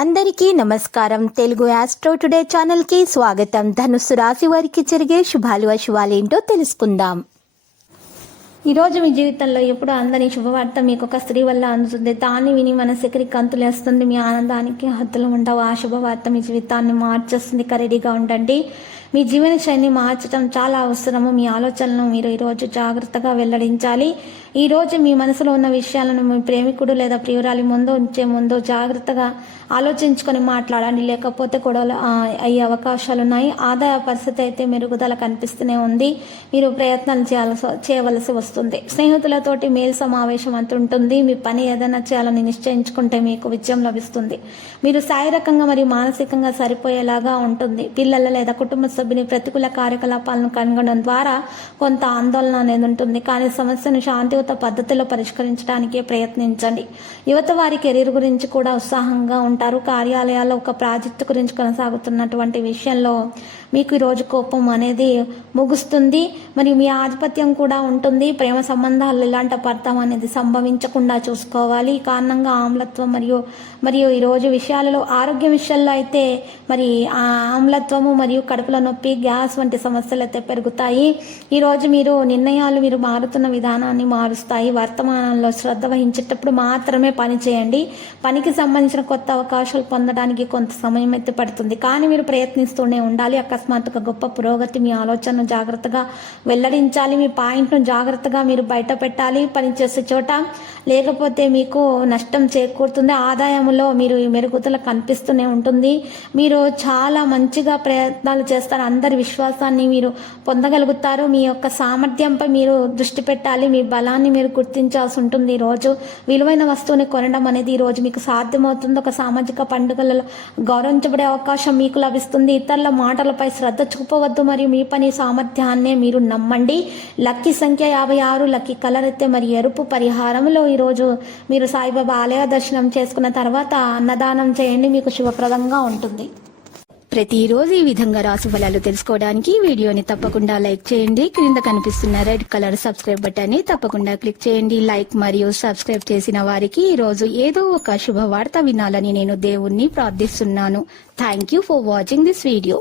అందరికీ నమస్కారం. Telugu astro today channel కి స్వాగతం. ధనుస్సు రాశి వారికి జరిగే శుభాలు అశుభాలేంటో తెలుసుకుందాం. ఈరోజు మీ జీవితంలో ఎప్పుడు అందని శుభవార్త మీకు ఒక స్త్రీ వల్ల అందుతుంది. దాన్ని విని మనసుకి కంతులేస్తుంది. మీ ఆనందానికి హద్దులు ఉండవు. ఆ శుభవార్త మీ జీవితాన్ని మార్చేస్తుంది. రెడీగా ఉండండి. మీ జీవన శైలిని మార్చడం చాలా అవసరము. మీ ఆలోచనలను మీరు ఈరోజు జాగ్రత్తగా వెల్లడించాలి. ఈరోజు మీ మనసులో ఉన్న విషయాలను మీ ప్రేమికుడు లేదా ప్రియురాలి ముందు ఉంచే ముందు జాగ్రత్తగా ఆలోచించుకొని మాట్లాడండి. లేకపోతే గొడవలు అయ్యే అవకాశాలు ఉన్నాయి. ఆదాయ పరిస్థితి అయితే మెరుగుదల కనిపిస్తూనే ఉంది. మీరు ప్రయత్నాలు చేయవలసి వస్తుంది. స్నేహితులతోటి మేలు సమావేశం అంతుంటుంది. మీ పని ఏదైనా చేయాలని నిశ్చయించుకుంటే మీకు విజయం లభిస్తుంది. మీరు శారీరకంగా మరియు మానసికంగా సరిపోయేలాగా ఉంటుంది. పిల్లల లేదా కుటుంబ సభ్యుని ప్రతికూల కార్యకలాపాలను కనుగొనడం ద్వారా కొంత ఆందోళన అనేది ఉంటుంది. కానీ సమస్యను శాంతియుత పద్ధతిలో పరిష్కరించడానికే ప్రయత్నించండి. యువత వారి కెరీర్ గురించి కూడా ఉత్సాహంగా ఉంటారు. కార్యాలయాల్లో ఒక ప్రాజెక్టు గురించి కొనసాగుతున్నటువంటి విషయంలో మీకు ఈరోజు కోపం అనేది ముగుస్తుంది. మరియు మీ ఆధిపత్యం కూడా ఉంటుంది. ప్రేమ సంబంధాలు ఇలాంటి అపార్థం అనేది సంభవించకుండా చూసుకోవాలి. ఈ కారణంగా ఆమ్లత్వం మరియు ఈరోజు విషయాలలో ఆరోగ్య విషయాల్లో అయితే మరి ఆమ్లత్వము మరియు కడుపులో నొప్పి, గ్యాస్ వంటి సమస్యలు అయితే పెరుగుతాయి. ఈరోజు మీరు మారుతున్న విధానాన్ని మారుస్తాయి. వర్తమానంలో శ్రద్ధ వహించేటప్పుడు మాత్రమే పని చేయండి. పనికి సంబంధించిన కొత్త అవకాశాలు పొందడానికి కొంత సమయం అయితే పడుతుంది. కానీ మీరు ప్రయత్నిస్తూనే ఉండాలి. అకస్మాత్తుగా గొప్ప పురోగతి మీ ఆలోచనను జాగ్రత్తగా వెల్లడించాలి. మీ పాయింట్ను జాగ్రత్తగా మీరు బయట పెట్టాలి పనిచేసే చోట, లేకపోతే మీకు నష్టం చేకూరుతుంది. ఆదాయంలో మీరు మెరుగుదల కనిపిస్తూనే ఉంటుంది. మీరు చాలా మంచిగా ప్రయత్నాలు చేస్తారు. అందరి విశ్వాసాన్ని మీరు పొందగలుగుతారు. మీ యొక్క సామర్థ్యంపై మీరు దృష్టి పెట్టాలి. మీ బలాన్ని మీరు గుర్తించాల్సి ఉంటుంది. ఈరోజు విలువైన వస్తువుని కొనడం అనేది ఈరోజు మీకు సాధ్యమవుతుంది. ఒక సామాజిక పండుగలలో గౌరవించబడే అవకాశం మీకు లభిస్తుంది. ఇతరుల మాటలపై శ్రద్ధ చూపవద్దు మరియు మీ పని సామర్థ్యాన్నే మీరు నమ్మండి. లక్కీ సంఖ్య 56, లక్కీ కలర్ అయితే మరి ఎరుపు. పరిహారంలో ఈరోజు మీరు సాయిబాబా ఆలయ దర్శనం చేసుకున్న తర్వాత అన్నదానం చేయండి. మీకు శుభప్రదంగా ఉంటుంది. ప్రతిరోజు ఈ విధంగా రాశి ఫలాలు తెలుసుకోవడానికి వీడియోని తప్పకుండా లైక్ చేయండి. క్రింద కనిపిస్తున్న రెడ్ కలర్ సబ్స్క్రైబ్ బటన్ ని తప్పకుండా క్లిక్ చేయండి. లైక్ మరియు సబ్స్క్రైబ్ చేసిన వారికి ఈ రోజు ఏదో ఒక శుభవార్త వినాలని నేను దేవుణ్ణి ప్రార్థిస్తున్నాను. Thank you for watching this video.